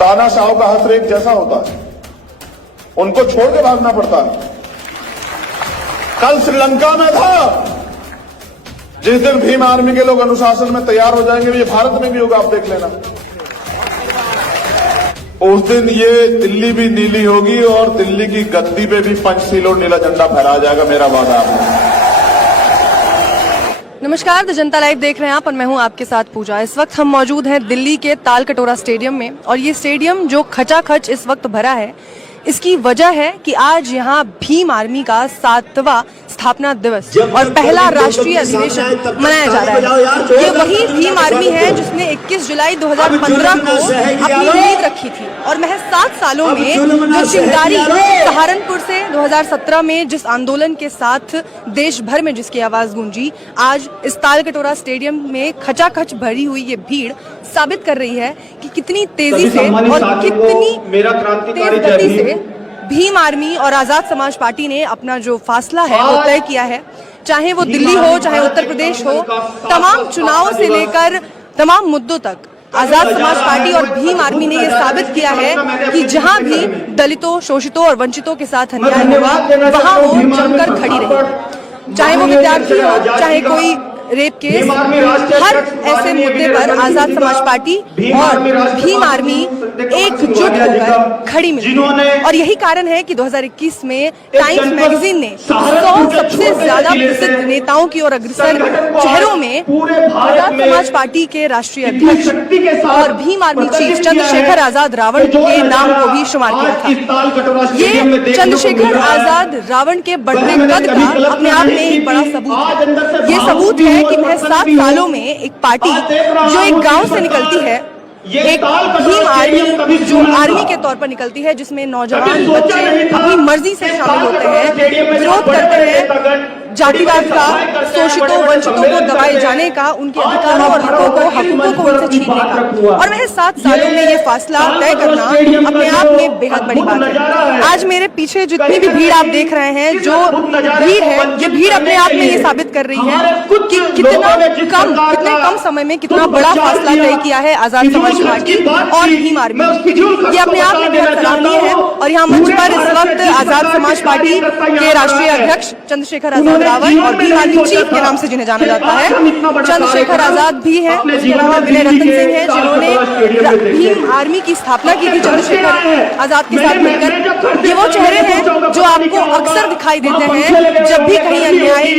तानाशाह का हश्र एक जैसा होता है, उनको छोड़ के भागना पड़ता है। कल श्रीलंका में था, जिस दिन भीम आर्मी के लोग अनुशासन में तैयार हो जाएंगे, ये भारत में भी होगा, आप देख लेना। उस दिन ये दिल्ली भी नीली होगी और दिल्ली की गद्दी पे भी पंचशील और नीला झंडा फहराया जाएगा, मेरा वादा है। नमस्कार, द जनता लाइव देख रहे हैं आप और मैं हूं आपके साथ पूजा। इस वक्त हम मौजूद हैं दिल्ली के तालकटोरा स्टेडियम में और ये स्टेडियम जो खचाखच इस वक्त भरा है, इसकी वजह है कि आज यहाँ भीम आर्मी का 7वां स्थापना दिवस और पहला राष्ट्रीय अधिवेशन मनाया जा रहा है। ये वही भीम आर्मी है जिसने 21 जुलाई 2015 को अपनी नींव रखी थी और महज 7 सालों में जो चिंगारी सहारनपुर से 2017 में जिस आंदोलन के साथ देश भर में जिसकी आवाज गूंजी, आज इस तालकटोरा स्टेडियम में खचाखच भरी हुई ये भीड़ साबित कर रही है कि कितनी तेजी से और कितनी तेज गति से भीम आर्मी और आजाद समाज पार्टी ने अपना जो फासला है वो तय किया है। चाहे वो दिल्ली हो, चाहे उत्तर प्रदेश हो, तमाम चुनाव से लेकर तमाम मुद्दों तक आजाद समाज पार्टी और भीम आर्मी ने ये साबित किया है कि जहां भी दलितों, शोषितों और वंचितों के साथ अन्याय होगा, वहां वो जमकर खड़ी रही। चाहे वो विद्यार्थी हो, चाहे कोई रेप केस, हर ऐसे मुद्दे पर आजाद समाज पार्टी और भीम आर्मी एकजुट होकर खड़ी मिली। और यही कारण है कि 2021 में टाइम्स मैगजीन ने 100 सबसे ज्यादा प्रसिद्ध नेताओं की ओर अग्रसर चेहरों में आजाद समाज पार्टी के राष्ट्रीय अध्यक्ष और भीम आर्मी चीफ चंद्रशेखर आजाद रावण के नाम को भी शुमार किया था। ये चंद्रशेखर आजाद रावण के बढ़ते कद का अपने आप में एक बड़ा सबूत है। ये सबूत है कि महज 7 सालों में एक पार्टी जो एक गांव से निकलती है, एक भीम आर्मी जो आर्मी के तौर पर निकलती है, जिसमें नौजवान बच्चे अपनी मर्जी से शामिल होते हैं, विरोध करते हैं जातिवाद का, शोषितों वंचितों को दबाए जाने का, उनके अधिकारों और हकों को उनसे छीनने का। और महज 7 सालों में ये फासला तय करना अपने आप में बेहद बड़ी बात है। आज मेरे पीछे जितनी भी भीड़ आप देख रहे हैं, जो भीड़ है, ये भीड़ अपने आप में ये साबित कर रही है कि कितने कम समय में कितना बड़ा फासला तय किया है आजाद समाज पार्टी और भीम आर्मी। ये अपने आप में बेहद सराहनीय है। और यहाँ मंच पर इस वक्त आजाद समाज पार्टी के राष्ट्रीय अध्यक्ष चंद्रशेखर आजाद रावण और भीम आर्मी चीफ के नाम से जिन्हें जाना जाता है चंद्रशेखर आजाद भी है। इसके अलावा विनय रतन सिंह है, जिन्होंने भीम आर्मी की स्थापना की थी चंद्रशेखर आजाद के साथ मिलकर। ये वो चेहरे हैं जो आपको अक्सर दिखाई देते हैं जब भी कहीं अन्याय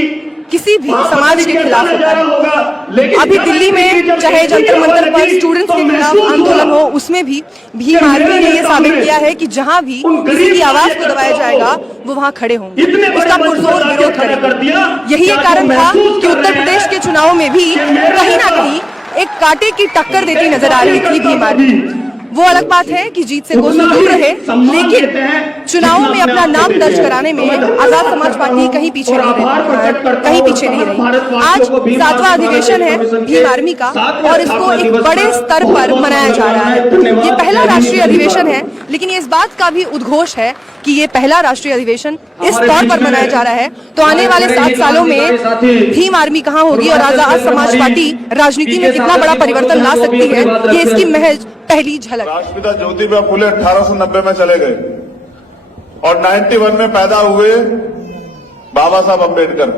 किसी भी समाज के खिलाफ होता है। अभी दिल्ली में चाहे जंतर मंतर पर स्टूडेंट्स के खिलाफ आंदोलन हो, उसमें भी भीम आर्मी ने ये साबित किया है कि जहां भी किसी की आवाज को दबाया जाएगा, वो वहां खड़े होंगे, उसका पुरजोर विरोध करेंगे। यही एक कारण था कि उत्तर प्रदेश के चुनाव में भी कहीं ना कहीं एक कांटे की टक्कर देती नजर आ रही थी भीम आर्मी। वो अलग बात है कि जीत से कोसों दूर रहे, लेकिन चुनावों में अपना नाम दर्ज कराने में आजाद समाज पार्टी कहीं पीछे नहीं रही। आज 7वां अधिवेशन है भीम आर्मी का और इसको एक बड़े स्तर पर मनाया जा रहा है। ये पहला राष्ट्रीय अधिवेशन है, लेकिन ये इस बात का भी उद्घोष है कि ये पहला राष्ट्रीय अधिवेशन इस तौर पर मनाया जा रहा है, तो आने वाले 7 सालों में भीम आर्मी कहाँ होगी और आजाद समाज पार्टी राजनीति में कितना बड़ा परिवर्तन ला सकती है, ये इसकी महज पहली झलक। राष्ट्रपिता ज्योतिबा फुले 1890 में चले गए और 91 में पैदा हुए बाबा साहब अम्बेडकर।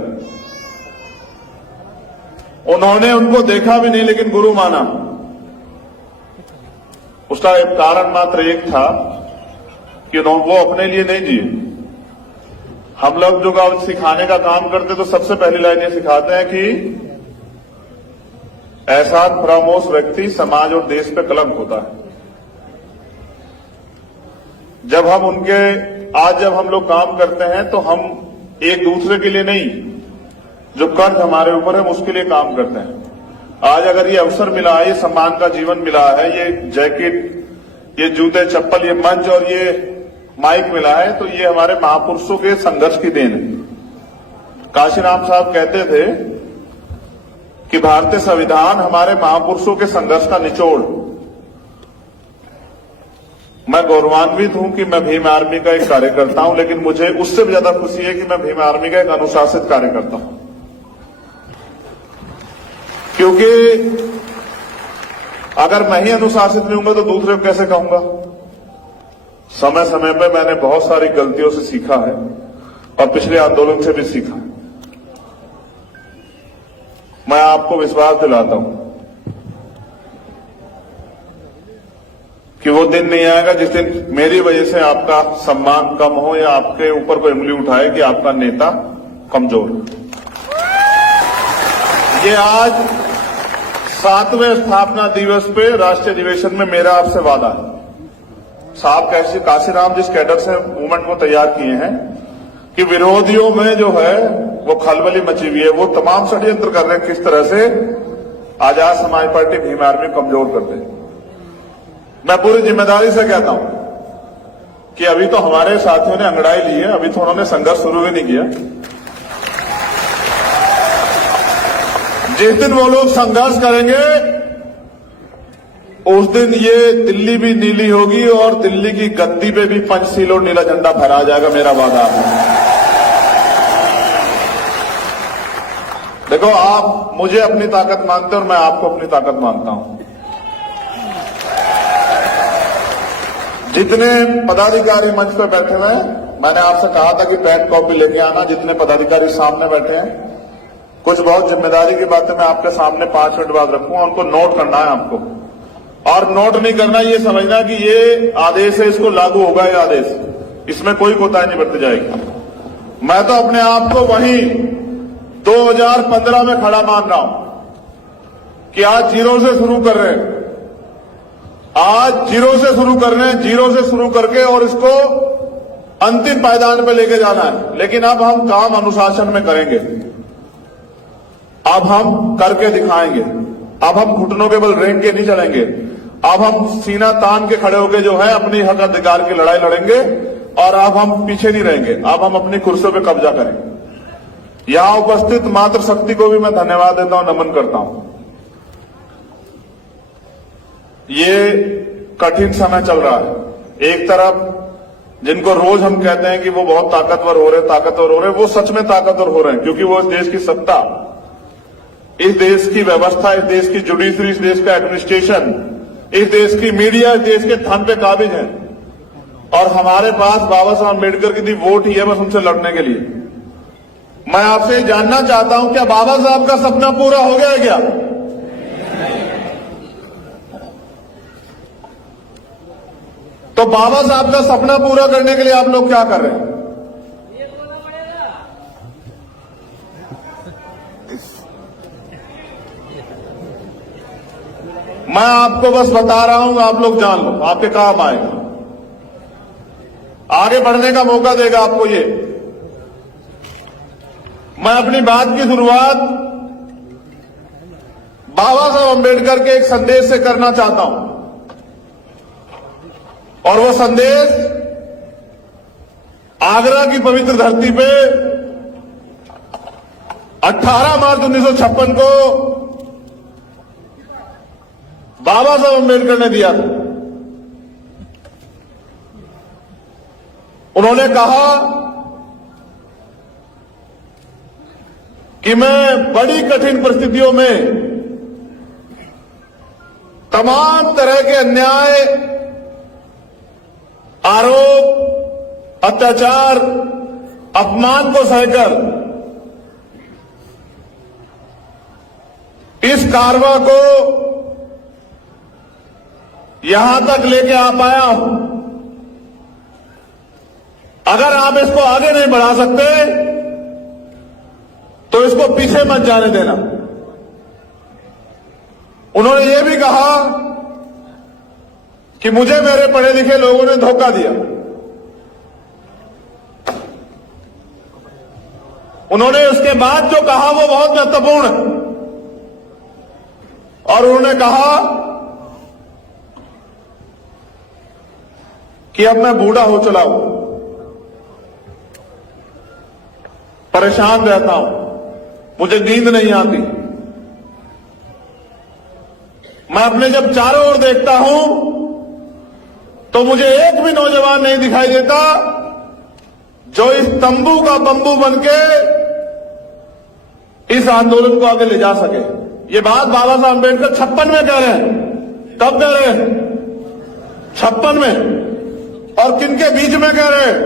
उन्होंने उनको देखा भी नहीं, लेकिन गुरु माना। उसका एक कारण मात्र एक था कि वो अपने लिए नहीं जिए। हम लोग जो सिखाने का काम करते तो सबसे पहली लाइन ये सिखाते हैं कि ऐसा फरामोश व्यक्ति समाज और देश पे कलंक होता है। जब हम लोग काम करते हैं तो हम एक दूसरे के लिए नहीं, जो कर्ज हमारे ऊपर है उसके लिए काम करते हैं। आज अगर ये अवसर मिला है, ये सम्मान का जीवन मिला है, ये जैकेट, ये जूते चप्पल, ये मंच और ये माइक मिला है, तो ये हमारे महापुरुषों के संघर्ष की देन है। काशीराम साहब कहते थे कि भारतीय संविधान हमारे महापुरुषों के संघर्ष का निचोड़। मैं गौरवान्वित हूं कि मैं भीम आर्मी का एक कार्यकर्ता हूं, लेकिन मुझे उससे भी ज्यादा खुशी है कि मैं भीम आर्मी का एक अनुशासित कार्यकर्ता हूं। क्योंकि अगर मैं ही अनुशासित नहीं हूंगा तो दूसरे को कैसे कहूंगा? समय समय पे मैंने बहुत सारी गलतियों से सीखा है और पिछले आंदोलन से भी सीखा है। मैं आपको विश्वास दिलाता हूं कि वो दिन नहीं आएगा जिस दिन मेरी वजह से आपका सम्मान कम हो या आपके ऊपर कोई उंगली उठाए कि आपका नेता कमजोर है। ये आज 7वें स्थापना दिवस पे राष्ट्रीय अधिवेशन में मेरा आपसे वादा है। साहब काशीराम जिस कैडर से मूवमेंट को तैयार किए हैं कि विरोधियों में जो है वो खलबली मची हुई है, वो तमाम षड्यंत्र कर रहे हैं किस तरह से आजाद समाज पार्टी भीम आर्मी कमजोर कर दे। मैं पूरी जिम्मेदारी से कहता हूं कि अभी तो हमारे साथियों ने अंगड़ाई ली है, अभी तो उन्होंने संघर्ष शुरू भी नहीं किया। जिस दिन वो लोग संघर्ष करेंगे उस दिन ये दिल्ली भी नीली होगी और दिल्ली की गद्दी पे भी पंचशील और नीला झंडा फहराया जाएगा, मेरा वादा है। देखो, आप मुझे अपनी ताकत मानते हो और मैं आपको अपनी ताकत मानता हूं। जितने पदाधिकारी मंच पे बैठे हुए हैं, मैंने आपसे कहा था कि पेन कॉपी लेके आना। जितने पदाधिकारी सामने बैठे हैं, कुछ बहुत जिम्मेदारी की बातें मैं आपके सामने 5 मिनट बाद रखूंगा, उनको नोट करना है आपको। और नोट नहीं करना, ये समझना कि ये आदेश है, इसको लागू होगा ये आदेश, इसमें कोई कोताही नहीं बरती जाएगी। मैं तो अपने आप को वहीं 2015 में खड़ा मान रहा हूं कि आज जीरो से शुरू कर रहे हैं, आज जीरो से शुरू कर रहे हैं, जीरो से शुरू करके और इसको अंतिम पायदान पे लेके जाना है। लेकिन अब हम काम अनुशासन में करेंगे, अब हम करके दिखाएंगे, अब हम घुटनों के बल रेंग के नहीं चलेंगे, अब हम सीना तान के खड़े होकर जो है अपनी हक अधिकार की लड़ाई लड़ेंगे और अब हम पीछे नहीं रहेंगे, अब हम अपनी कुर्सियों पे कब्जा करेंगे। यहां उपस्थित मातृशक्ति को भी मैं धन्यवाद देता हूं, नमन करता हूं। ये कठिन समय चल रहा है। एक तरफ जिनको रोज हम कहते हैं कि वो बहुत ताकतवर हो रहे, वो सच में ताकतवर हो रहे हैं, क्योंकि वो इस देश की सत्ता, इस देश की व्यवस्था, इस देश की जुडिशरी, इस देश का एडमिनिस्ट्रेशन, इस देश की मीडिया, इस देश के धन पे काबिज है। और हमारे पास बाबा साहब अम्बेडकर की दी वोट ही है बस उनसे लड़ने के लिए। मैं आपसे जानना चाहता हूं, क्या बाबा साहब का सपना पूरा हो गया है क्या? तो बाबा साहब का सपना पूरा करने के लिए आप लोग क्या कर रहे हैं? मैं आपको बस बता रहा हूं, आप लोग जान लो, आपके काम आएगा, आगे बढ़ने का मौका देगा आपको ये। मैं अपनी बात की शुरुआत बाबा साहब अम्बेडकर के एक संदेश से करना चाहता हूं, और वो संदेश आगरा की पवित्र धरती पे 18 मार्च 1956 को बाबा साहब अम्बेडकर ने दिया था। उन्होंने कहा कि मैं बड़ी कठिन परिस्थितियों में तमाम तरह के अन्याय, आरोप, अत्याचार, अपमान को सहकर इस कारवां को यहां तक लेके आ पाया हूं। अगर आप इसको आगे नहीं बढ़ा सकते तो इसको पीछे मत जाने देना। उन्होंने ये भी कहा कि मुझे मेरे पढ़े लिखे लोगों ने धोखा दिया। उन्होंने उसके बाद जो कहा वो बहुत महत्वपूर्ण है, और उन्होंने कहा कि अब मैं बूढ़ा हो चला हूं, परेशान रहता हूं, मुझे नींद नहीं आती। मैं अपने जब चारों ओर देखता हूं तो मुझे एक भी नौजवान नहीं दिखाई देता जो इस तंबू का बंबू बनके इस आंदोलन को आगे ले जा सके। ये बात बाबा साहब अम्बेडकर 56 में कह रहे हैं। कब कह रहे हैं? 56 में। और किनके बीच में कह रहे हैं?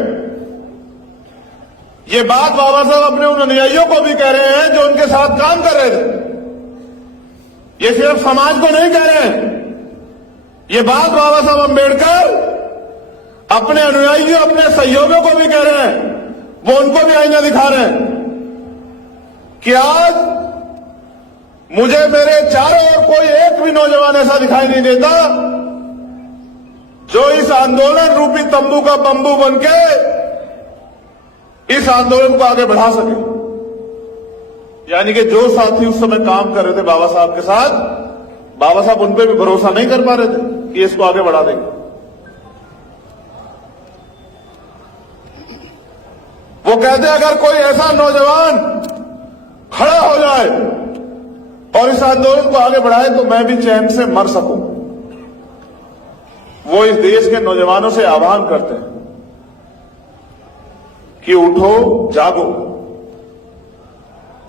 ये बात बाबा साहब अपने उन अनुयायियों को भी कह रहे हैं जो उनके साथ काम कर रहे थे। ये सिर्फ समाज को नहीं कह रहे हैं, ये बात बाबा साहब अंबेडकर अपने अनुयायियों, अपने सहयोगियों को भी कह रहे हैं। वो उनको भी आईना दिखा रहे हैं कि आज मुझे मेरे चारों ओर कोई एक भी नौजवान ऐसा दिखाई नहीं देता जो इस आंदोलन रूपी तंबू का बंबू बनके इस आंदोलन को आगे बढ़ा सके। यानी कि जो साथी उस समय काम कर रहे थे बाबा साहब के साथ, बाबा साहब उन पे भी भरोसा नहीं कर पा रहे थे कि इसको आगे बढ़ा देंगे। वो कहते अगर कोई ऐसा नौजवान खड़ा हो जाए और इस आंदोलन को आगे बढ़ाए तो मैं भी चैन से मर सकूं। वो इस देश के नौजवानों से आह्वान करते हैं कि उठो, जागो।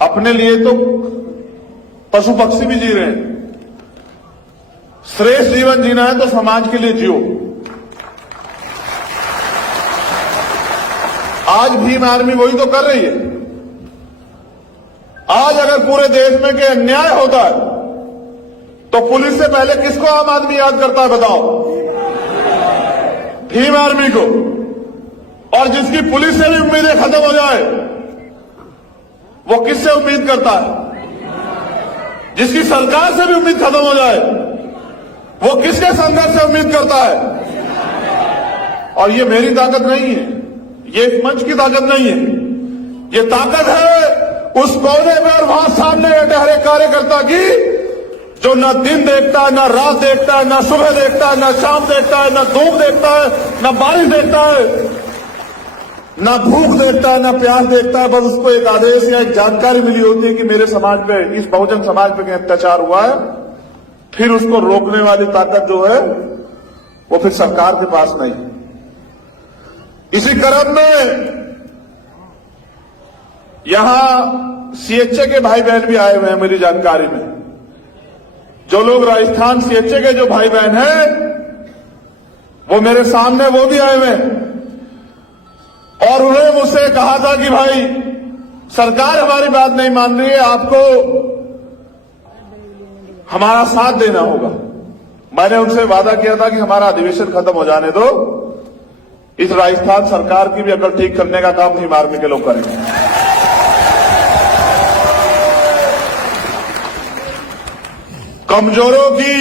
अपने लिए तो पशु पक्षी भी जी रहे हैं, श्रेष्ठ जीवन जीना है तो समाज के लिए जियो। आज भीम आर्मी वही तो कर रही है। आज अगर पूरे देश में के अन्याय होता है तो पुलिस से पहले किसको आम आदमी याद करता है बताओ? भीम आर्मी को। और जिसकी पुलिस से भी उम्मीदें खत्म हो जाए वो किससे उम्मीद करता है? जिसकी सरकार से भी उम्मीद खत्म हो जाए वो किसके संघर्ष से उम्मीद करता है? और ये मेरी ताकत नहीं है, ये इस मंच की ताकत नहीं है, ये ताकत है उस कोने में और वहां सामने बैठे हर एक कार्यकर्ता की, जो न दिन देखता है, न रात देखता है, न सुबह देखता है, न शाम देखता है, न धूप देखता है, न बारिश देखता है, न भूख देखता है, न प्यास देखता है। बस उसको एक आदेश या एक जानकारी मिली होती है कि मेरे समाज पे, इस बहुजन समाज पे कहीं अत्याचार हुआ है, फिर उसको रोकने वाली ताकत जो है वो फिर सरकार के पास नहीं। इसी क्रम में यहां सीएचए के भाई बहन भी आए हुए हैं मेरी जानकारी में। जो लोग राजस्थान सीएचए के जो भाई बहन हैं वो मेरे सामने वो भी आए हुए हैं और उन्होंने मुझसे कहा था कि भाई सरकार हमारी बात नहीं मान रही है, आपको हमारा साथ देना होगा। मैंने उनसे वादा किया था कि हमारा अधिवेशन खत्म हो जाने दो, इस राजस्थान सरकार की भी अकल ठीक करने का काम भीम आर्मी के लोग करेंगे। कमजोरों की,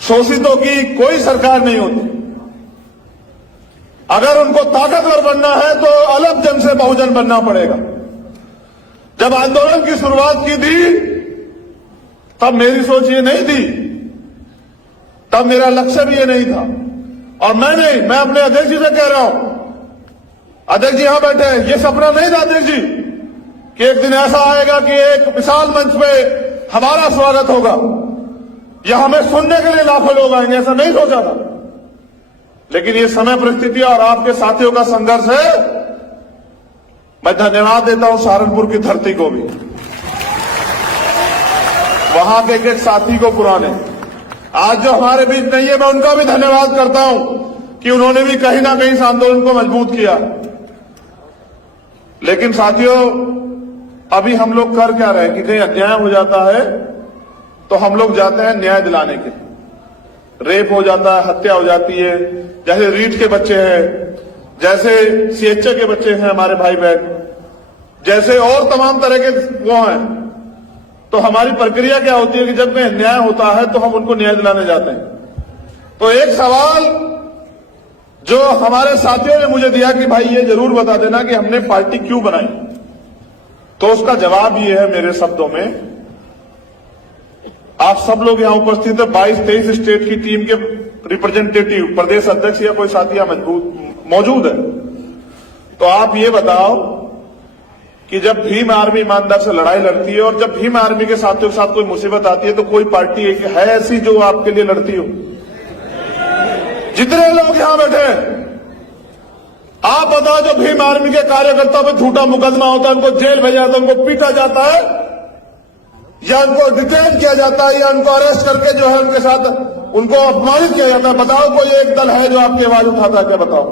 शोषितों की कोई सरकार नहीं होती। अगर उनको ताकतवर बनना है तो अलग जन से बहुजन बनना पड़ेगा। जब आंदोलन की शुरुआत की थी तब मेरी सोच ये नहीं थी, तब मेरा लक्ष्य भी ये नहीं था। और मैं अपने अध्यक्ष जी से कह रहा हूं, अध्यक्ष जी यहां बैठे हैं, ये सपना नहीं था अध्यक्ष जी कि एक दिन ऐसा आएगा कि एक विशाल मंच पे हमारा स्वागत होगा या हमें सुनने के लिए लाखों लोग आएंगे, ऐसा नहीं सोचा था। लेकिन ये समय, परिस्थिति और आपके साथियों का संघर्ष है। मैं धन्यवाद देता हूं सहारनपुर की धरती को भी, वहां के एक साथी को, पुराने, आज जो हमारे बीच नहीं है, मैं उनका भी धन्यवाद करता हूं कि उन्होंने भी कहीं ना कहीं इस आंदोलन को मजबूत किया। लेकिन साथियों, अभी हम लोग कर क्या रहे हैं कि कहीं अन्याय हो जाता है तो हम लोग जाते हैं न्याय दिलाने के लिए। रेप हो जाता है, हत्या हो जाती है, जैसे रीट के बच्चे हैं, जैसे सीएचए के बच्चे हैं हमारे भाई बहन, जैसे और तमाम तरह के वो हैं। तो हमारी प्रक्रिया क्या होती है कि जब में अन्याय होता है तो हम उनको न्याय दिलाने जाते हैं। तो एक सवाल जो हमारे साथियों ने मुझे दिया कि भाई ये जरूर बता देना कि हमने पार्टी क्यों बनाई, तो उसका जवाब ये है मेरे शब्दों में। आप सब लोग यहां उपस्थित है, 22-23 स्टेट की टीम के रिप्रेजेंटेटिव, प्रदेश अध्यक्ष या कोई साथी यहां मौजूद है। तो आप ये बताओ कि जब भीम आर्मी ईमानदार से लड़ाई लड़ती है और जब भीम आर्मी के साथियों के साथ कोई मुसीबत आती है तो कोई पार्टी है ऐसी जो आपके लिए लड़ती हो? जितने लोग यहां बैठे हैं, आप बताओ, जो भीम आर्मी के कार्यकर्ताओं पर झूठा मुकदमा होता है, उनको जेल भेजा जाता है, उनको पीटा जाता है, या उनको डिटेन किया जाता है या उनको अरेस्ट करके जो है उनके साथ उनको अपमानित किया जाता है। बताओ कोई एक दल है जो आपकी आवाज उठाता है क्या? बताओ।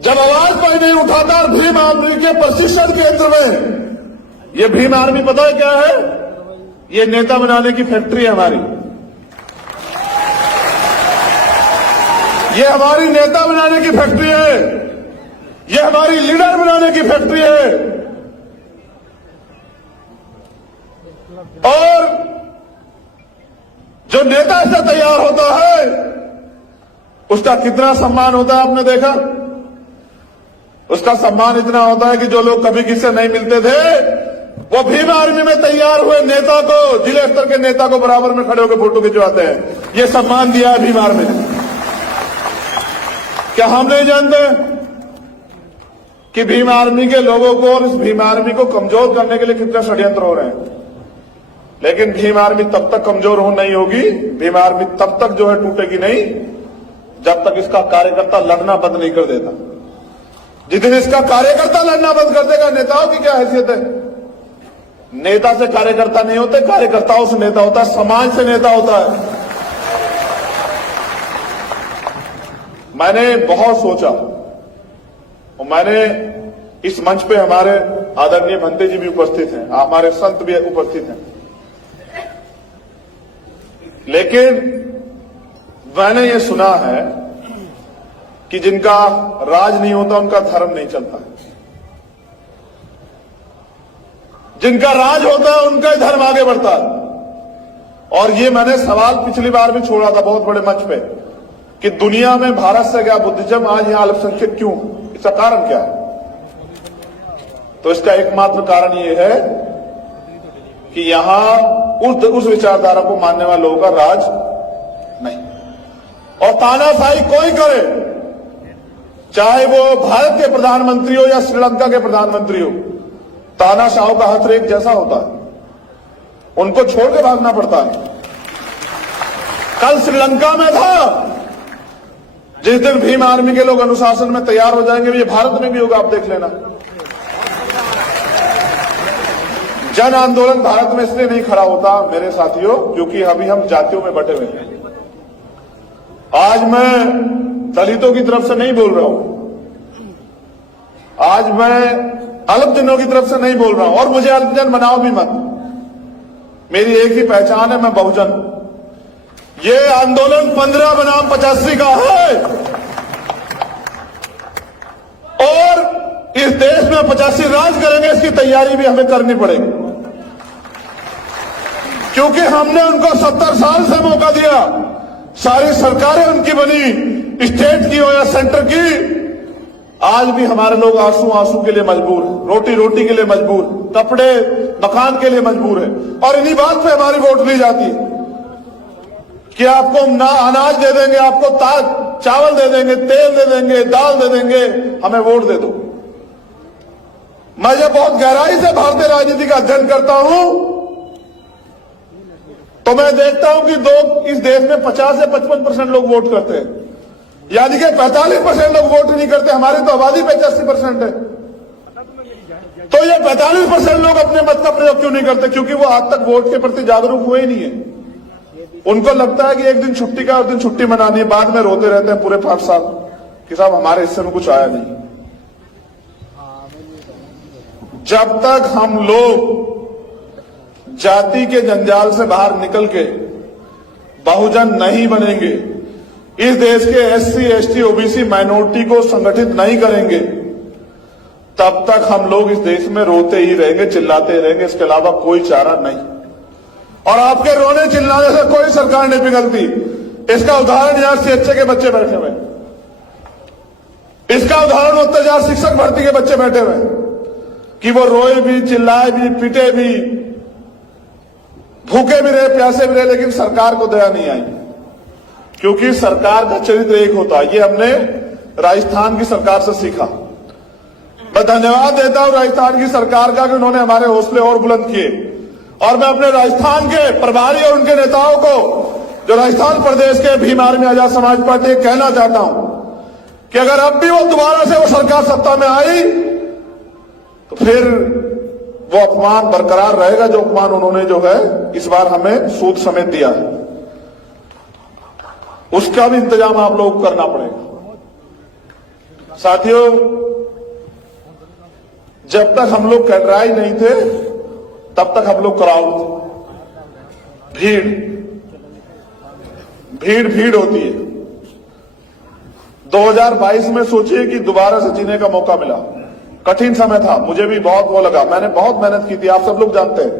जब आवाज कोई नहीं उठाता और भीम आर्मी के प्रशिक्षण केंद्र में, ये भीम आर्मी पता है क्या है? ये नेता बनाने की फैक्ट्री है हमारी। ये हमारी नेता बनाने की फैक्ट्री है, ये हमारी लीडर बनाने की फैक्ट्री है। और जो नेता ऐसा तैयार होता है उसका कितना सम्मान होता है आपने देखा? उसका सम्मान इतना होता है कि जो लोग कभी किससे नहीं मिलते थे वो भीम आर्मी में तैयार हुए नेता को, जिले स्तर के नेता को बराबर में खड़े होकर फोटो खिंचवाते हैं। ये सम्मान दिया है भीम आर्मी ने। क्या हम नहीं जानते कि भीम आर्मी के लोगों को और इस भीम आर्मी को कमजोर करने के लिए कितने षड्यंत्र हो रहे हैं? लेकिन भीम आर्मी तब तक कमजोर हो नहीं होगी, भीम आर्मी तब तक जो है टूटेगी नहीं जब तक इसका कार्यकर्ता लड़ना बंद नहीं कर देता। जिस दिन इसका कार्यकर्ता लड़ना बंद कर देगा, नेताओं की क्या हैसियत है? नेता से कार्यकर्ता नहीं होते, कार्यकर्ताओं से नेता होता है, समाज से नेता होता है। मैंने बहुत सोचा और मैंने इस मंच पे हमारे आदरणीय भंते जी भी उपस्थित हैं, हमारे संत भी उपस्थित हैं, लेकिन मैंने ये सुना है कि जिनका राज नहीं होता उनका धर्म नहीं चलता है, जिनका राज होता है उनका ही धर्म आगे बढ़ता है। और ये मैंने सवाल पिछली बार भी छोड़ा था बहुत बड़े मंच पे कि दुनिया में भारत से क्या बुद्धिज्म आज यहां अल्पसंख्यक क्यों? इसका कारण क्या है? तो इसका एकमात्र कारण ये है कि यहां उस विचारधारा को मानने वाले लोगों का राज नहीं। और तानाशाही कोई करे, चाहे वो भारत के प्रधानमंत्री हो या श्रीलंका के प्रधानमंत्री हो, तानाशाहों का हथ एक जैसा होता है, उनको छोड़ के भागना पड़ता है। कल श्रीलंका में था, जिस दिन भीम आर्मी के लोग अनुशासन में तैयार हो जाएंगे, ये भारत में भी होगा, आप देख लेना। जन आंदोलन भारत में इसलिए नहीं खड़ा होता मेरे साथियों क्योंकि अभी हम जातियों में बटे हुए हैं। आज मैं दलितों की तरफ से नहीं बोल रहा हूं, आज मैं अल्पजनों की तरफ से नहीं बोल रहा हूं, और मुझे अल्पजन बनाओ भी मत। मेरी एक ही पहचान है, मैं बहुजन। ये आंदोलन 15 बनाम 85 का है और इस देश में 85 राज करेंगे, इसकी तैयारी भी हमें करनी पड़ेगी, क्योंकि हमने उनको 70 साल से मौका दिया। सारी सरकारें उनकी बनी, स्टेट की हो या सेंटर की। आज भी हमारे लोग आंसू आंसू के लिए मजबूर है, रोटी रोटी के लिए मजबूर, कपड़े मकान के लिए मजबूर है। और इन्हीं बात पे हमारी वोट ली जाती है कि आपको ना अनाज दे देंगे, आपको चावल दे देंगे, तेल दे देंगे, दाल दे देंगे, हमें वोट दे दो। मैं जब बहुत गहराई से भारतीय राजनीति का अध्ययन करता हूं तो मैं देखता हूं कि इस देश में 50 से 55% लोग वोट करते हैं, यानी कि 45% लोग वोट नहीं करते। हमारी तो आबादी 85% है। तो ये 45% लोग अपने मत का प्रयोग क्यों नहीं करते? क्योंकि वो आज तक वोट के प्रति जागरूक हुए ही नहीं है। उनको लगता है कि एक दिन छुट्टी का, उस दिन छुट्टी मनानी है, बाद में रोते रहते हैं पूरे 5 साल कि साहब हमारे हिस्से में कुछ आया नहीं। जब तक हम लोग जाति के जंजाल से बाहर निकल के बहुजन नहीं बनेंगे, इस देश के एससी, एसटी, ओबीसी माइनॉरिटी को संगठित नहीं करेंगे, तब तक हम लोग इस देश में रोते ही रहेंगे, चिल्लाते ही रहेंगे। इसके अलावा कोई चारा नहीं। और आपके रोने चिल्लाने से कोई सरकार नहीं पिघलती। इसका उदाहरण यहां सीएचए के बच्चे बैठे हुए, इसका उदाहरण अत्याचार शिक्षक भर्ती के बच्चे बैठे हुए कि वो रोए भी, चिल्लाए भी, पिटे भी, भूखे भी रहे, प्यासे भी रहे, लेकिन सरकार को दया नहीं आई, क्योंकि सरकार का चरित्र एक होता है। ये हमने राजस्थान की सरकार से सीखा। मैं धन्यवाद देता हूं राजस्थान की सरकार का कि उन्होंने हमारे हौसले और बुलंद किए। और मैं अपने राजस्थान के प्रभारी और उनके नेताओं को, जो राजस्थान प्रदेश के भीम आर्मी आजाद समाज पार्टी, कहना चाहता हूं कि अगर अब भी वो दोबारा से वो सरकार सत्ता में आई तो फिर वो अपमान बरकरार रहेगा जो अपमान उन्होंने जो है इस बार हमें सूद समेत दिया है, उसका भी इंतजाम आप लोगों को करना पड़ेगा। साथियों, जब तक हम लोग कटराई नहीं थे तब तक हम लोग क्राउड थे, भीड़ होती है। 2022 में सोचिए कि दोबारा से जीने का मौका मिला, कठिन समय था, मुझे भी बहुत वो लगा, मैंने बहुत मेहनत की थी, आप सब लोग जानते हैं।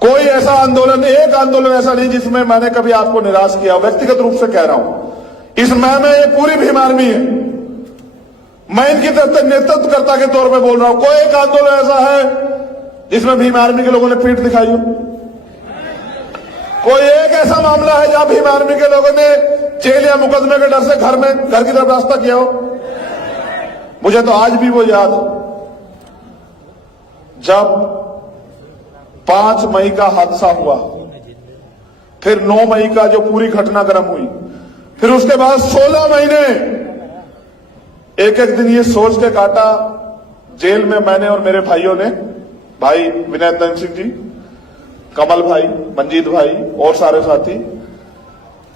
कोई ऐसा आंदोलन, एक आंदोलन ऐसा नहीं जिसमें मैंने कभी आपको निराश किया, व्यक्तिगत रूप से कह रहा हूं। इस मैं में ये पूरी भीम आर्मी है, मैं इनकी तरफ नेतृत्वकर्ता के तौर पे बोल रहा हूं। कोई एक आंदोलन ऐसा है जिसमें भीम आर्मी के लोगों ने पीठ दिखाई हो? कोई एक ऐसा मामला है जहां भीम आर्मी के लोगों ने जेल या मुकदमे के डर से घर की तरफ रास्ता किया हो? मुझे तो आज भी वो याद है जब 5 मई का हादसा हुआ, फिर 9 मई का जो पूरी घटनाक्रम हुई, फिर उसके बाद 16 महीने एक एक दिन ये सोच के काटा जेल में मैंने और मेरे भाइयों ने, भाई विनय दन सिंह जी, कमल भाई, मंजीत भाई और सारे साथी,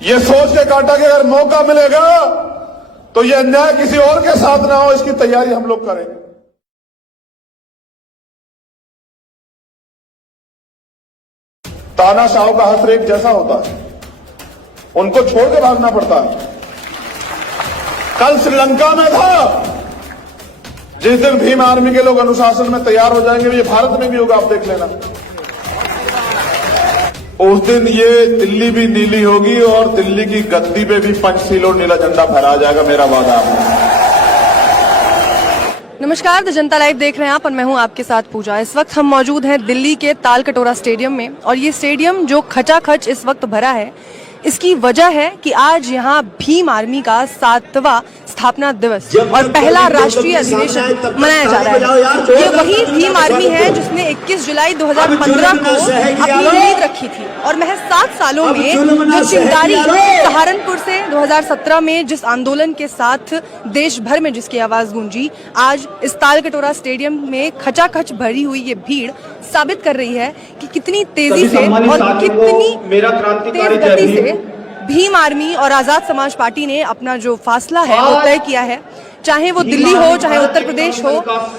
ये सोच के काटा कि अगर मौका मिलेगा तो ये अन्याय किसी और के साथ ना हो, इसकी तैयारी हम लोग करेंगे। तानाशाह का हथ रेख जैसा होता है, उनको छोड़ के भागना पड़ता है। कल श्रीलंका में था, जिस दिन भीम आर्मी के लोग अनुशासन में तैयार हो जाएंगे, ये भारत में भी होगा, आप देख लेना। उस दिन ये दिल्ली भी नीली होगी और दिल्ली की गद्दी पे भी पंचशील और नीला झंडा फहराया जाएगा, मेरा वादा है। नमस्कार, द जनता लाइव देख रहे हैं आप और मैं हूं आपके साथ पूजा। इस वक्त हम मौजूद हैं दिल्ली के तालकटोरा स्टेडियम में और ये स्टेडियम जो खचाखच इस वक्त भरा है, इसकी वजह है कि आज यहाँ भीम आर्मी का 7वां स्थापना दिवस और पहला राष्ट्रीय अधिवेशन मनाया जा रहा है। ये वही भीम आर्मी है जिसने 21 जुलाई 2015 को अपनी नींव रखी थी और महज 7 सालों में जो चिंगारी सहारनपुर से 2017 में जिस आंदोलन के साथ देश भर में जिसकी आवाज गूंजी, आज इस तालकटोरा स्टेडियम में खचाखच भरी हुई ये भीड़ साबित कर रही है कि कितनी तेजी से और कितनी तेज गति से भीम आर्मी और आजाद समाज पार्टी ने अपना जो फासला है वो तय किया है। चाहे वो दिल्ली हो, चाहे उत्तर प्रदेश हो,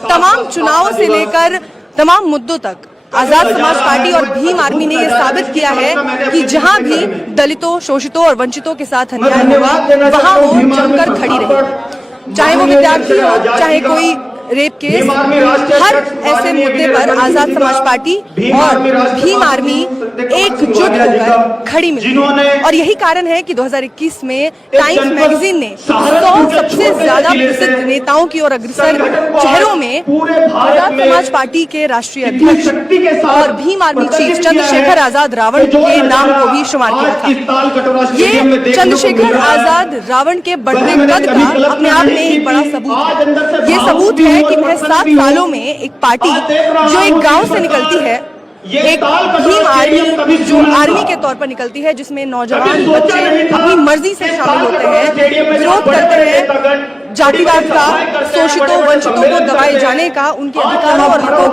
तमाम चुनावों से लेकर तमाम मुद्दों तक आजाद समाज पार्टी और भीम आर्मी ने ये साबित किया है कि जहां भी दलितों, शोषितों और वंचितों के साथ अन्याय हुआ, वहां वो जमकर खड़ी रही। चाहे वो विद्यार्थी हो, चाहे कोई रेप केस, हर ऐसे मुद्दे पर आजाद समाज पार्टी और भीम आर्मी एकजुट होकर खड़ी मिली। और यही कारण है कि 2021 में टाइम्स मैगजीन ने 100 सबसे ज्यादा प्रसिद्ध नेताओं की और अग्रसर चेहरों में आजाद समाज पार्टी के राष्ट्रीय अध्यक्ष और भीम आर्मी चीफ चंद्रशेखर आजाद रावण के नाम को भी शुमार किया था। ये चंद्रशेखर आजाद रावण के बढ़ते कद का अपने आप में एक बड़ा सबूत है। ये सबूत है कि महज 7 सालों में एक पार्टी जो एक गांव से निकलती है, एक भीम आर्मी जो आर्मी के तौर पर निकलती है, जिसमें नौजवान बच्चे अपनी मर्जी से शामिल होते हैं, विरोध करते हैं जातिवाद का, शोषितों वंचितों को दबाए जाने का, उनके अधिकारों और हकों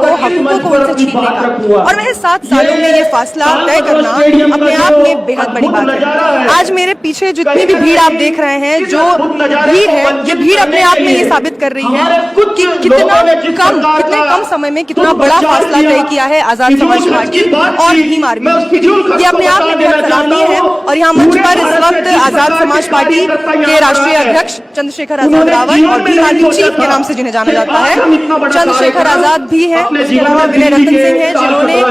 को उनसे छीनने का। और महज 7 सालों में ये फासला तय करना अपने आप में बेहद बड़ी बात है। आज मेरे पीछे जितनी भी भीड़ आप देख रहे हैं, जो भीड़ है, ये भीड़ अपने आप में ये साबित कर रही है कि कितने कम समय में कितना बड़ा फासला तय किया है आजाद समाज पार्टी और भीम आर्मी। ये अपने आप में बेहद सराहनीय है। और यहाँ मंच पर इस वक्त आजाद समाज पार्टी के राष्ट्रीय अध्यक्ष चंद्रशेखर आजाद रावण और भीम आर्मी चीफ के नाम से जिन्हें जाना जाता है चंद्रशेखर आजाद भी है। इसके अलावा विनय रतन सिंह है, जिन्होंने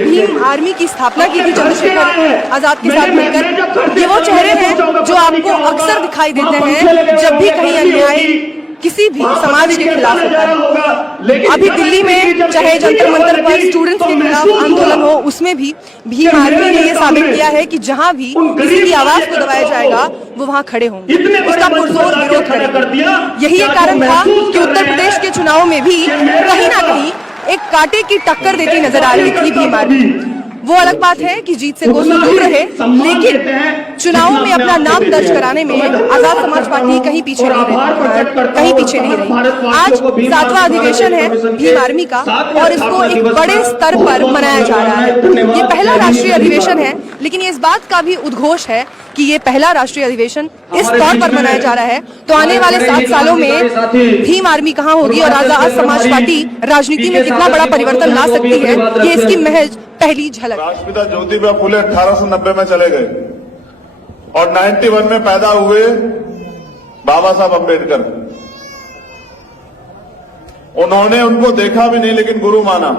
भीम आर्मी की स्थापना की थी चंद्रशेखर आजाद के साथ मिलकर। ये वो चेहरे हैं जो आपको अक्सर दिखाई देते हैं जब भी कहीं अन्याय किसी भी समाज के खिलाफ होता है। अभी दिल्ली में चाहे जंतर मंतर पर स्टूडेंट्स के खिलाफ आंदोलन हो, उसमें भी भीम आर्मी ने ये साबित किया है कि जहां भी किसी की आवाज को दबाया जाएगा वो वहां खड़े होंगे, उसका पुरजोर विरोध करेंगे। यही एक कारण था कि उत्तर प्रदेश के चुनाव में भी कहीं ना कहीं एक कांटे की टक्कर देती नजर आ रही थी भीम आर्मी। वो अलग बात है कि जीत से कोसों दूर रहे, लेकिन चुनावों में अपना नाम दर्ज कराने में आजाद समाज पार्टी कहीं पीछे नहीं रही। आज 7वां अधिवेशन है भीम आर्मी का और इसको एक बड़े स्तर पर मनाया जा रहा है। ये पहला राष्ट्रीय अधिवेशन है, लेकिन ये इस बात का भी उद्घोष है कि ये पहला राष्ट्रीय अधिवेशन इस तौर पर मनाया जा रहा है तो आने वाले 7 सालों में भीम आर्मी कहाँ होगी और आजाद समाज पार्टी राजनीति में कितना बड़ा परिवर्तन ला सकती है, ये इसकी महज पहली झलक। राष्ट्रपिता ज्योतिबा फुले 1890 में चले गए और 91 में पैदा हुए बाबा साहब अम्बेडकर। उन्होंने उनको देखा भी नहीं लेकिन गुरु माना।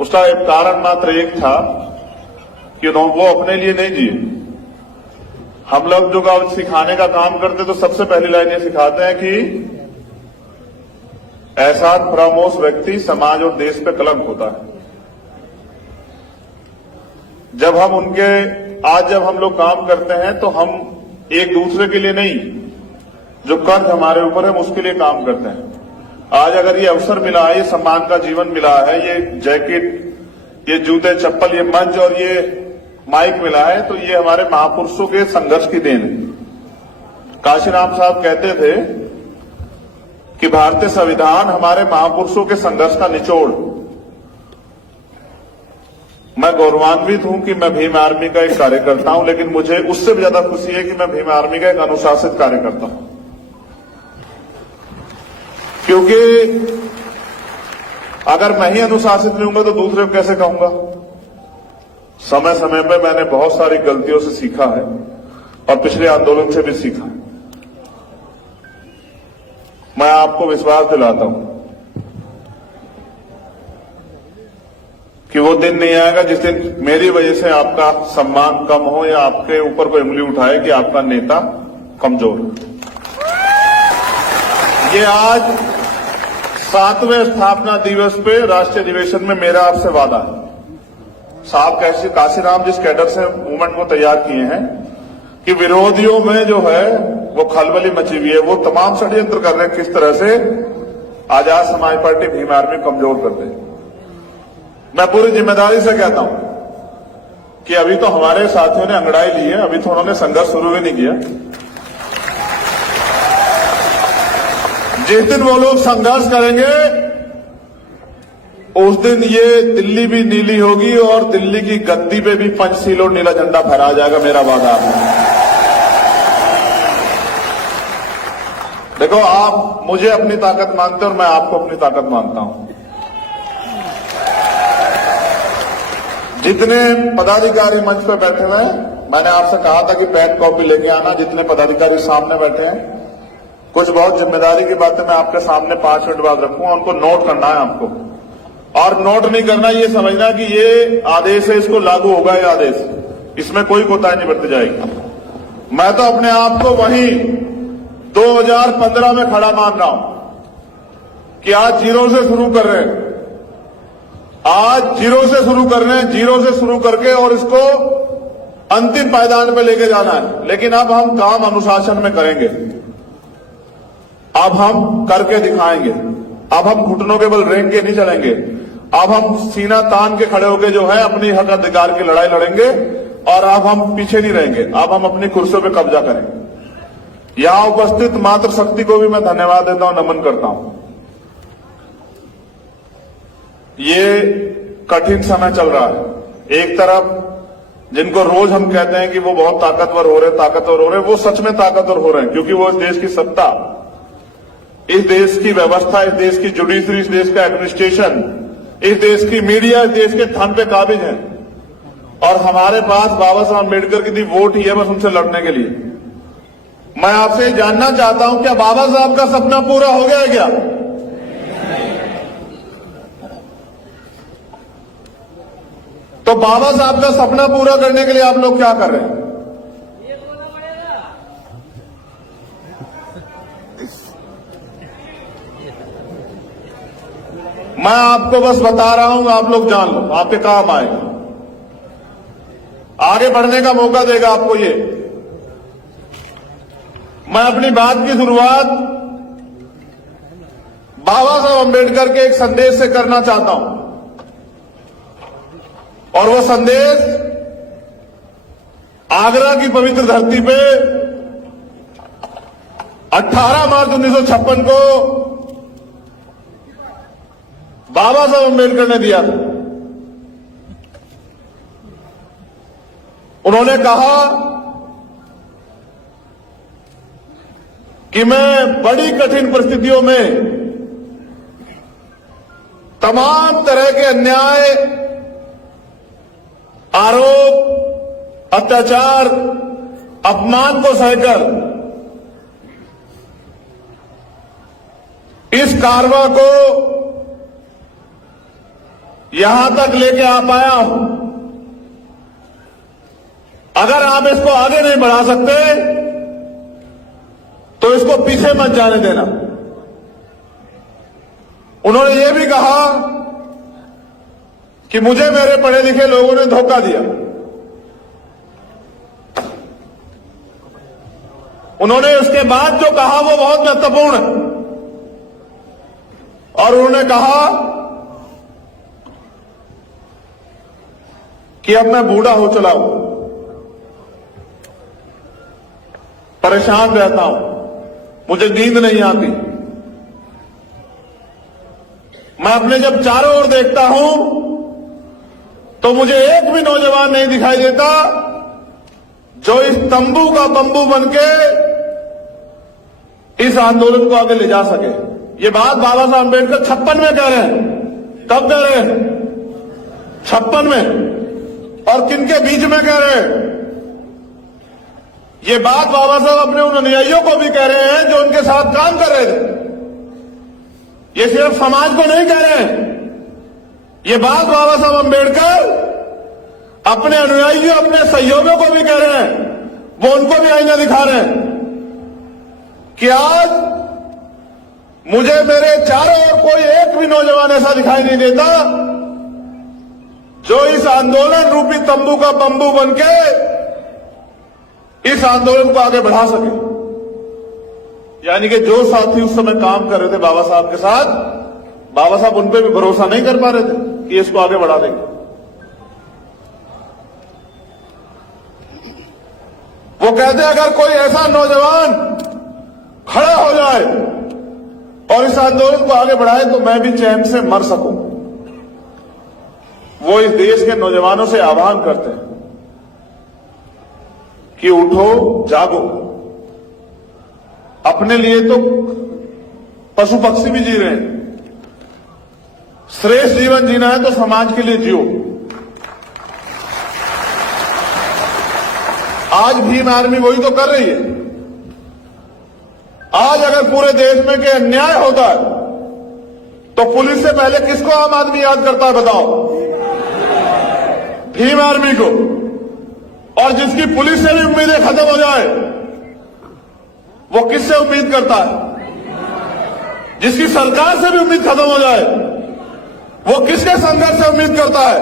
उसका एक कारण मात्र एक था कि वो अपने लिए नहीं जिए। हम लोग जो सिखाने का काम करते तो सबसे पहली लाइन ये सिखाते हैं कि एहसान फरामोश व्यक्ति समाज और देश पे कलंक होता है। जब हम लोग काम करते हैं तो हम एक दूसरे के लिए नहीं, जो कर्ज हमारे ऊपर है उसके लिए काम करते हैं। आज अगर ये अवसर मिला है, ये सम्मान का जीवन मिला है, ये जैकेट, ये जूते चप्पल, ये मंच और ये माइक मिला है, तो ये हमारे महापुरुषों के संघर्ष की देन है। काशीराम साहब कहते थे कि भारतीय संविधान हमारे महापुरुषों के संघर्ष का निचोड़। मैं गौरवान्वित हूं कि मैं भीम आर्मी का एक कार्यकर्ता हूं, लेकिन मुझे उससे भी ज्यादा खुशी है कि मैं भीम आर्मी का एक अनुशासित कार्यकर्ता हूं, क्योंकि अगर मैं ही अनुशासित नहीं हूंगा तो दूसरे को कैसे कहूंगा। समय समय पे मैंने बहुत सारी गलतियों से सीखा है और पिछले आंदोलन से भी सीखा। मैं आपको विश्वास दिलाता हूं कि वो दिन नहीं आएगा जिस दिन मेरी वजह से आपका सम्मान कम हो या आपके ऊपर कोई उंगली उठाए कि आपका नेता कमजोर। ये आज 7वें स्थापना दिवस पे राष्ट्रीय अधिवेशन में मेरा आपसे वादा है। साहब काशीराम जिस कैडर से मूवमेंट को तैयार किए हैं कि विरोधियों में जो है वो खलबली मची हुई है, वो तमाम षड्यंत्र कर रहे हैं किस तरह से आजाद समाज पार्टी भीम आर्मी कमजोर कर दे। मैं पूरी जिम्मेदारी से कहता हूं कि अभी तो हमारे साथियों ने अंगड़ाई ली है, अभी तो उन्होंने संघर्ष शुरू भी नहीं किया। जिस दिन वो लोग संघर्ष करेंगे उस दिन ये दिल्ली भी नीली होगी और दिल्ली की गद्दी पे भी पंचशील और नीला झंडा फहराया जाएगा, मेरा वादा है। देखो, आप मुझे अपनी ताकत मानते हो और मैं आपको अपनी ताकत मानता हूं। जितने पदाधिकारी मंच पे बैठे हुए हैं, मैंने आपसे कहा था कि पेन कॉपी लेके आना। जितने पदाधिकारी सामने बैठे हैं, कुछ बहुत जिम्मेदारी की बातें मैं आपके सामने 5 मिनट बाद रखूंगा, उनको नोट करना है आपको। और नोट नहीं करना, ये समझना कि ये आदेश है, इसको लागू होगा ये आदेश, इसमें कोई कोताही नहीं बरती जाएगी। मैं तो अपने आप को वहीं 2015 में खड़ा मान रहा हूं कि आज जीरो से शुरू कर रहे हैं, आज जीरो से शुरू कर रहे हैं, जीरो से शुरू करके और इसको अंतिम पायदान पे लेके जाना है। लेकिन अब हम काम अनुशासन में करेंगे, अब हम करके दिखाएंगे, अब हम घुटनों के बल रेंग के नहीं चलेंगे, अब हम सीना तान के खड़े होकर जो है अपनी हक अधिकार की लड़ाई लड़ेंगे और अब हम पीछे नहीं रहेंगे, अब हम अपनी कुर्सियों पे कब्जा करेंगे। यहां उपस्थित मातृशक्ति को भी मैं धन्यवाद देता हूं, नमन करता हूं। ये कठिन समय चल रहा है। एक तरफ जिनको रोज हम कहते हैं कि वो बहुत ताकतवर हो रहे, वो सच में ताकतवर हो रहे हैं, क्योंकि वो इस देश की सत्ता, इस देश की व्यवस्था, इस देश की जुडिशरी, इस देश का एडमिनिस्ट्रेशन, इस देश की मीडिया, इस देश के धन पे काबिज है। और हमारे पास बाबा साहब अम्बेडकर की दी वोट ही है बस उनसे लड़ने के लिए। मैं आपसे जानना चाहता हूं, क्या बाबा साहब का सपना पूरा हो गया है क्या? तो बाबा साहब का सपना पूरा करने के लिए आप लोग क्या कर रहे हैं? मैं आपको बस बता रहा हूं, आप लोग जान लो, आपके काम आएगा, आगे बढ़ने का मौका देगा आपको ये। मैं अपनी बात की शुरुआत बाबा साहब अम्बेडकर के एक संदेश से करना चाहता हूं। और वो संदेश आगरा की पवित्र धरती पे 18 मार्च 1956 को बाबा साहब अम्बेडकर ने दिया था। उन्होंने कहा कि मैं बड़ी कठिन परिस्थितियों में तमाम तरह के अन्याय, आरोप, अत्याचार, अपमान को सहकर इस कारवां को यहां तक लेके आ पाया हूं। अगर आप इसको आगे नहीं बढ़ा सकते तो इसको पीछे मत जाने देना। उन्होंने ये भी कहा कि मुझे मेरे पढ़े लिखे लोगों ने धोखा दिया। उन्होंने उसके बाद जो कहा वो बहुत महत्वपूर्ण है, और उन्होंने कहा कि अब मैं बूढ़ा हो चला हूं, परेशान रहता हूं, मुझे नींद नहीं आती। मैं अपने जब चारों ओर देखता हूं तो मुझे एक भी नौजवान नहीं दिखाई देता जो इस तंबू का बंबू बनके इस आंदोलन को आगे ले जा सके। ये बात बाबा साहब अम्बेडकर 56 में कह रहे हैं। कब कह रहे हैं? 56 में। और किनके बीच में कह रहे हैं? ये बात बाबा साहब अपने उन अनुयायियों को भी कह रहे हैं जो उनके साथ काम कर रहे थे। ये सिर्फ समाज को नहीं कह रहे हैं, ये बात बाबा साहब अम्बेडकर अपने अनुयायियों, अपने सहयोगियों को भी कह रहे हैं। वो उनको भी आईना दिखा रहे हैं कि आज मुझे मेरे चारों ओर कोई एक भी नौजवान ऐसा दिखाई नहीं देता जो इस आंदोलन रूपी तंबू का बंबू बनके इस आंदोलन को आगे बढ़ा सके। यानी कि जो साथी उस समय काम कर रहे थे बाबा साहब के साथ, बाबा साहब उन पे भी भरोसा नहीं कर पा रहे थे कि इसको आगे बढ़ा देंगे। वो कहते अगर कोई ऐसा नौजवान खड़ा हो जाए और इस आंदोलन को आगे बढ़ाए तो मैं भी चैन से मर सकूं। वो इस देश के नौजवानों से आह्वान करते हैं कि उठो, जागो। अपने लिए तो पशु पक्षी भी जी रहे हैं, श्रेष्ठ जीवन जीना है तो समाज के लिए जियो। आज भीम आर्मी वही तो कर रही है। आज अगर पूरे देश में के अन्याय होता है तो पुलिस से पहले किसको आम आदमी याद करता है बताओ? भीम आर्मी को। और जिसकी पुलिस से भी उम्मीदें खत्म हो जाए वो किससे उम्मीद करता है? जिसकी सरकार से भी उम्मीद खत्म हो जाए वो किसके संघर्ष से उम्मीद करता है?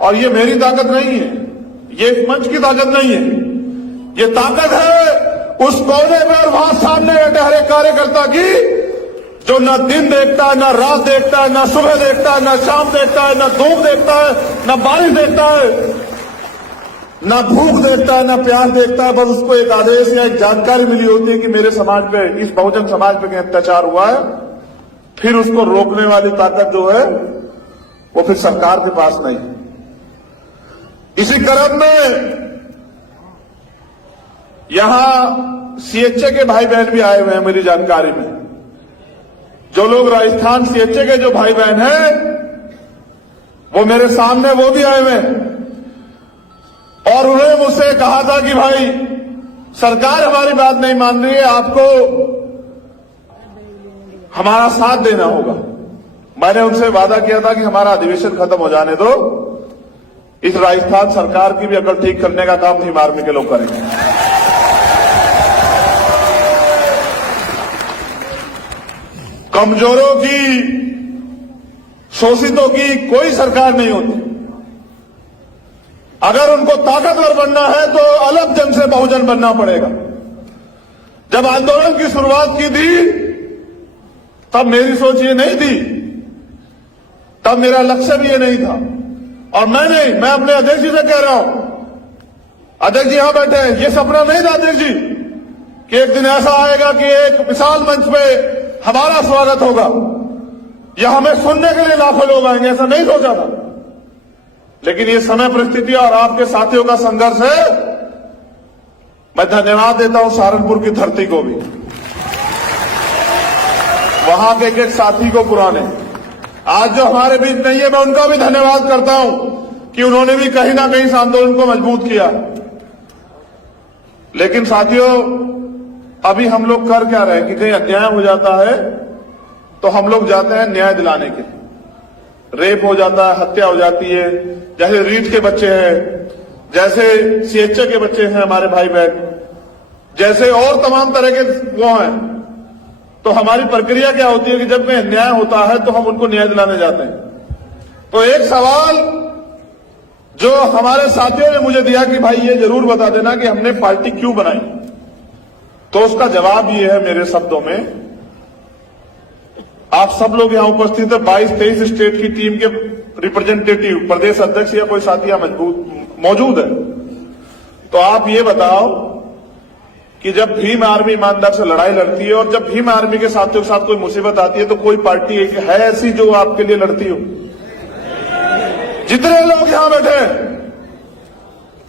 और ये मेरी ताकत नहीं है, ये इस मंच की ताकत नहीं है, ये ताकत है उस कोने में और वहां सामने बैठे हर एक कार्यकर्ता की, जो न दिन देखता है, न रात देखता है, न सुबह देखता है, न शाम देखता है, न धूप देखता है, न बारिश देखता है, न भूख देखता है, न प्यास देखता है। बस उसको एक आदेश या एक जानकारी मिली होती है कि मेरे समाज पे, इस बहुजन समाज पे कहीं अत्याचार हुआ है, फिर उसको रोकने वाली ताकत जो है वो फिर सरकार के पास नहीं। इसी क्रम में यहां सीएचए के भाई बहन भी आए हुए हैं मेरी जानकारी में। जो लोग राजस्थान सीएचए के जो भाई बहन हैं वो मेरे सामने वो भी आए हुए हैं, और उन्होंने मुझसे कहा था कि भाई सरकार हमारी बात नहीं मान रही है, आपको हमारा साथ देना होगा। मैंने उनसे वादा किया था कि हमारा अधिवेशन खत्म हो जाने दो, इस राजस्थान सरकार की भी अकल ठीक करने का काम भीम आर्मी के लोग करेंगे। कमजोरों की, शोषितों की कोई सरकार नहीं होती। अगर उनको ताकतवर बनना है तो अलग जन से बहुजन बनना पड़ेगा। जब आंदोलन की शुरुआत की थी तब मेरी सोच ये नहीं थी, तब मेरा लक्ष्य भी ये नहीं था। और मैं नहीं, मैं अपने अध्यक्ष जी से कह रहा हूं, अध्यक्ष जी यहां बैठे हैं, ये सपना नहीं था अध्यक्ष जी कि एक दिन ऐसा आएगा कि एक विशाल मंच पे हमारा स्वागत होगा या हमें सुनने के लिए लाखों लोग आएंगे, ऐसा नहीं सोचा था। लेकिन ये समय परिस्थिति और आपके साथियों का संघर्ष है। मैं धन्यवाद देता हूं सहारनपुर की धरती को भी, वहां के एक साथी को पुराने, आज जो हमारे बीच नहीं है, मैं उनका भी धन्यवाद करता हूं कि उन्होंने भी कहीं ना कहीं इस आंदोलन को मजबूत किया। लेकिन साथियों, अभी हम लोग कर क्या रहे हैं कि कहीं अन्याय हो जाता है तो हम लोग जाते हैं न्याय दिलाने के, रेप हो जाता है, हत्या हो जाती है, जैसे रीट के बच्चे हैं, जैसे सीएचए के बच्चे हैं हमारे भाई बहन, जैसे और तमाम तरह के वो हैं। तो हमारी प्रक्रिया क्या होती है कि जब में अन्याय होता है तो हम उनको न्याय दिलाने जाते हैं। तो एक सवाल जो हमारे साथियों ने मुझे दिया कि भाई ये जरूर बता देना कि हमने पार्टी क्यों बनाई, तो उसका जवाब ये है मेरे शब्दों में, आप सब लोग यहां उपस्थित है, 22-23 स्टेट की टीम के रिप्रेजेंटेटिव, प्रदेश अध्यक्ष या कोई साथी यहां मौजूद है। तो आप ये बताओ कि जब भीम आर्मी ईमानदार से लड़ाई लड़ती है और जब भीम आर्मी के साथियों के साथ कोई मुसीबत आती है तो कोई पार्टी है ऐसी जो आपके लिए लड़ती हो? जितने लोग यहां बैठे हैं,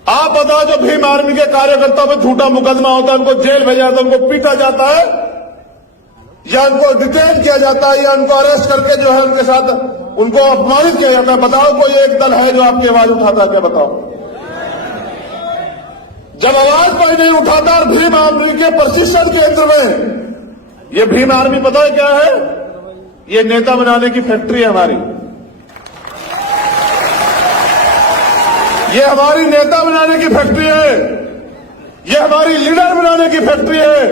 आप बताओ, जो भीम आर्मी के कार्यकर्ताओं पर झूठा मुकदमा होता है, उनको जेल भेजा जाता है, उनको पीटा जाता है या उनको डिटेन किया जाता है या उनको अरेस्ट करके जो है उनके साथ उनको अपमानित किया जाता है, बताओ कोई एक दल है जो आपकी आवाज उठाता है क्या? बताओ। जब आवाज कोई नहीं उठाता और भीम आर्मी के प्रशिक्षण केंद्र में, ये भीम आर्मी पता है क्या है? ये नेता बनाने की फैक्ट्री है हमारी, ये हमारी नेता बनाने की फैक्ट्री है, ये हमारी लीडर बनाने की फैक्ट्री है।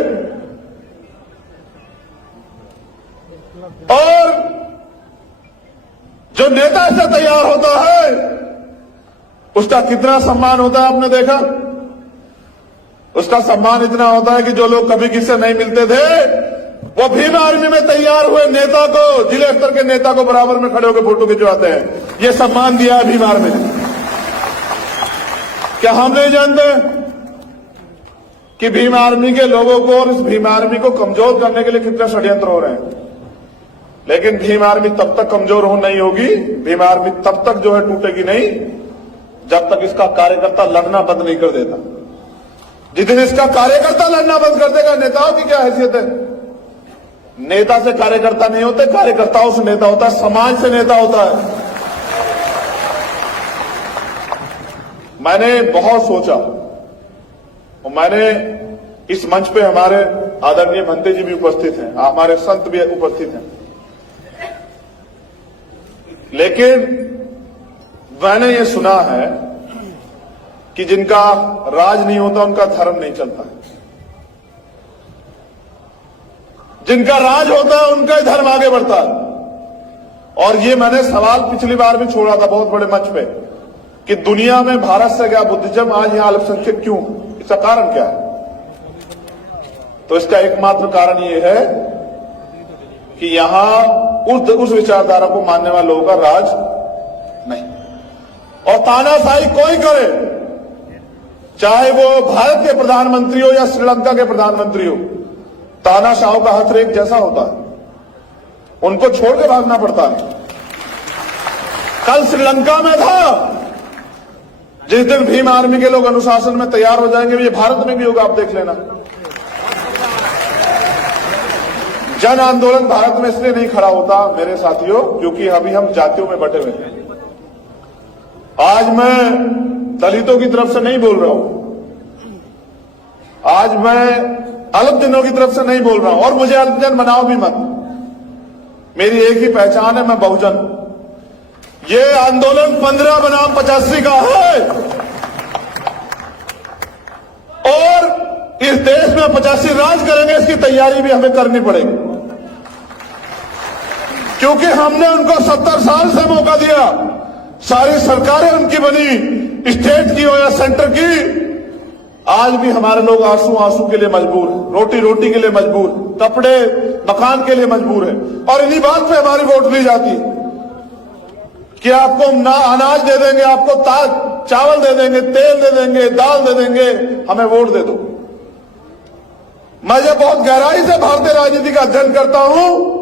और जो नेता से तैयार होता है उसका कितना सम्मान होता है आपने देखा? उसका सम्मान इतना होता है कि जो लोग कभी किससे नहीं मिलते थे वो भीम आर्मी में तैयार हुए नेता को, जिले स्तर के नेता को बराबर में खड़े होकर फोटो खिंचवाते हैं। ये सम्मान दिया है भीम आर्मी ने। क्या हम नहीं जानते कि भीम आर्मी के लोगों को और इस भीम आर्मी को कमजोर करने के लिए कितने षड्यंत्र हो रहे हैं? लेकिन भीम आर्मी तब तक कमजोर हो नहीं होगी, भीम आर्मी तब तक जो है टूटेगी नहीं जब तक इसका कार्यकर्ता लड़ना बंद नहीं कर देता। जिस दिन इसका कार्यकर्ता लड़ना बंद कर देगा, नेताओं की क्या हैसियत है? नेता से कार्यकर्ता नहीं होते, कार्यकर्ताओं से नेता होता है, समाज से नेता होता है। मैंने बहुत सोचा और मैंने इस मंच पे हमारे आदरणीय भंते जी भी उपस्थित हैं, हमारे संत भी उपस्थित हैं, लेकिन मैंने ये सुना है कि जिनका राज नहीं होता उनका धर्म नहीं चलता है, जिनका राज होता है उनका ही धर्म आगे बढ़ता है। और ये मैंने सवाल पिछली बार भी छोड़ा था बहुत बड़े मंच पे कि दुनिया में भारत से गया बुद्धिज्म, आज यहां अल्पसंख्यक क्यों? इसका कारण क्या है? तो इसका एकमात्र कारण ये है कि यहां उस विचारधारा को मानने वाले लोगों का राज नहीं, और तानाशाही कोई करे, चाहे वो भारत के प्रधानमंत्री हो या श्रीलंका के प्रधानमंत्री हो, तानाशाहों का हथ एक जैसा होता है, उनको छोड़ के भागना पड़ता है। कल श्रीलंका में था, जिस दिन भीम आर्मी के लोग अनुशासन में तैयार हो जाएंगे, ये भारत में भी होगा, आप देख लेना। जन आंदोलन भारत में इसलिए नहीं खड़ा होता मेरे साथियों क्योंकि अभी हम जातियों में बटे हुए हैं। आज मैं दलितों की तरफ से नहीं बोल रहा हूं, आज मैं अल्पजनों की तरफ से नहीं बोल रहा हूं, और मुझे अल्पजन बनाओ भी मत, मेरी एक ही पहचान है, मैं बहुजन। ये आंदोलन 15 बनाम 85 का है और इस देश में 85 राज करेंगे, इसकी तैयारी भी हमें करनी पड़ेगी, क्योंकि हमने उनको 70 साल से मौका दिया, सारी सरकारें उनकी बनी, स्टेट की हो या सेंटर की, आज भी हमारे लोग आंसू आंसू के लिए मजबूर है, रोटी रोटी के लिए मजबूर, कपड़े मकान के लिए मजबूर है, और इन्हीं बात पे हमारी वोट ली जाती है। कि आपको ना अनाज दे देंगे, आपको चावल दे देंगे, तेल दे देंगे, दाल दे देंगे, हमें वोट दे दो। मैं जब बहुत गहराई से भारतीय राजनीति का अध्ययन करता हूं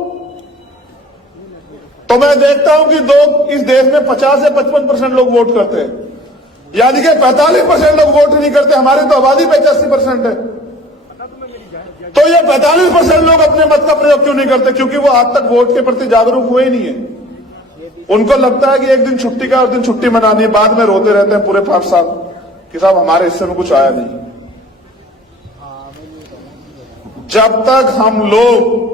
तो मैं देखता हूं कि इस देश में 50 से 55% लोग वोट करते हैं, यानी कि 45% लोग वोट नहीं करते। हमारी तो आबादी 85% है। तो ये 45% लोग अपने मत का प्रयोग क्यों नहीं करते? क्योंकि वो आज तक वोट के प्रति जागरूक हुए ही नहीं है। उनको लगता है कि एक दिन छुट्टी का, उस दिन छुट्टी मनानी है, बाद में रोते रहते हैं पूरे 5 साल कि साहब हमारे हिस्से में कुछ आया नहीं। जब तक हम लोग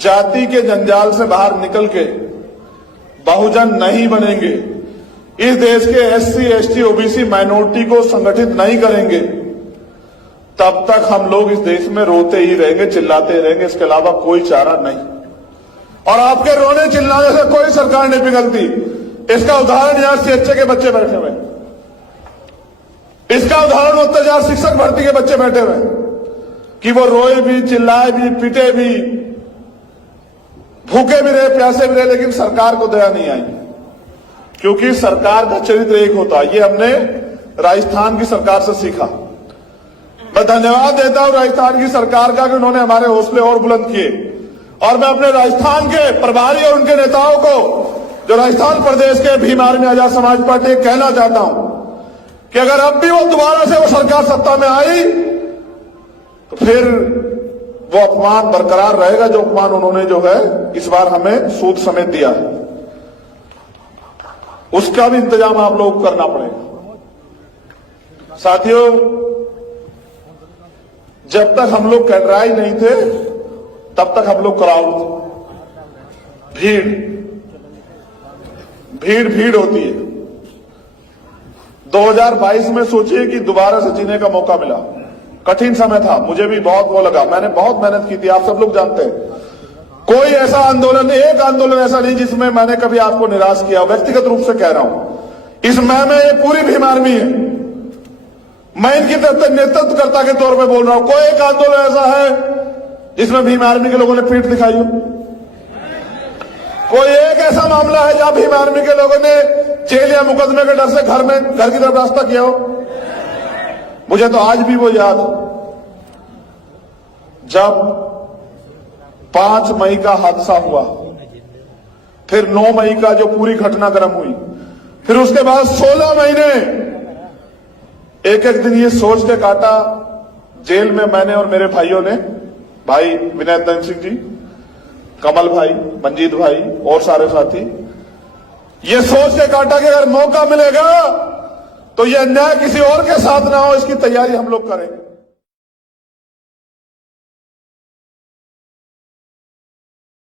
जाति के जंजाल से बाहर निकल के बहुजन नहीं बनेंगे, इस देश के एससी, एसटी, ओबीसी माइनॉरिटी को संगठित नहीं करेंगे, तब तक हम लोग इस देश में रोते ही रहेंगे, चिल्लाते रहेंगे। इसके अलावा कोई चारा नहीं। और आपके रोने चिल्लाने से कोई सरकार नहीं पिघलती। इसका उदाहरण यहां सीएचए के बच्चे बैठे हुए, इसका उदाहरण अत्याचार शिक्षक भर्ती के बच्चे बैठे हुए कि वो रोए भी, चिल्लाए भी, पीटे भी, भूखे भी रहे, प्यासे भी रहे, लेकिन सरकार को दया नहीं आई। क्योंकि सरकार का चरित्र एक होता है। ये हमने राजस्थान की सरकार से सीखा। मैं धन्यवाद देता हूं राजस्थान की सरकार का कि उन्होंने हमारे हौसले और बुलंद किए। और मैं अपने राजस्थान के प्रभारी और उनके नेताओं को, जो राजस्थान प्रदेश के भीम आर्मी आजाद समाज पार्टी, कहना चाहता हूं कि अगर अब भी वो दोबारा से वो सरकार सत्ता में आई तो फिर वो अपमान बरकरार रहेगा, जो अपमान उन्होंने जो है इस बार हमें सूद समेत दिया है। उसका भी इंतजाम आप लोगों को करना पड़ेगा। साथियों, जब तक हम लोग कैडराई नहीं थे तब तक हम लोग क्राउड थे, भीड़ होती है। 2022 में सोचिए कि दोबारा से जीने का मौका मिला। कठिन समय था, मुझे भी बहुत वो लगा, मैंने बहुत मेहनत की थी, आप सब लोग जानते हैं। कोई ऐसा आंदोलन, एक आंदोलन ऐसा नहीं जिसमें मैंने कभी आपको निराश किया। व्यक्तिगत रूप से कह रहा हूं, इस मैं में ये पूरी भीम आर्मी है, मैं इनकी नेतृत्वकर्ता के तौर पे बोल रहा हूं। कोई एक आंदोलन ऐसा है जिसमें भीम आर्मी के लोगों ने पीठ दिखाई हो? कोई एक ऐसा मामला है जहां भीम आर्मी के लोगों ने जेल या मुकदमे के डर से घर की तरफ रास्ता किया हो? मुझे तो आज भी वो याद है जब 5 मई का हादसा हुआ, फिर 9 मई का जो पूरी घटनाक्रम हुई, फिर उसके बाद 16 महीने एक एक दिन ये सोच के काटा जेल में मैंने और मेरे भाइयों ने, भाई विनय दन सिंह जी, कमल भाई, मंजीत भाई और सारे साथी, ये सोच के काटा कि अगर मौका मिलेगा तो ये अन्याय किसी और के साथ ना हो, इसकी तैयारी हम लोग करेंगे।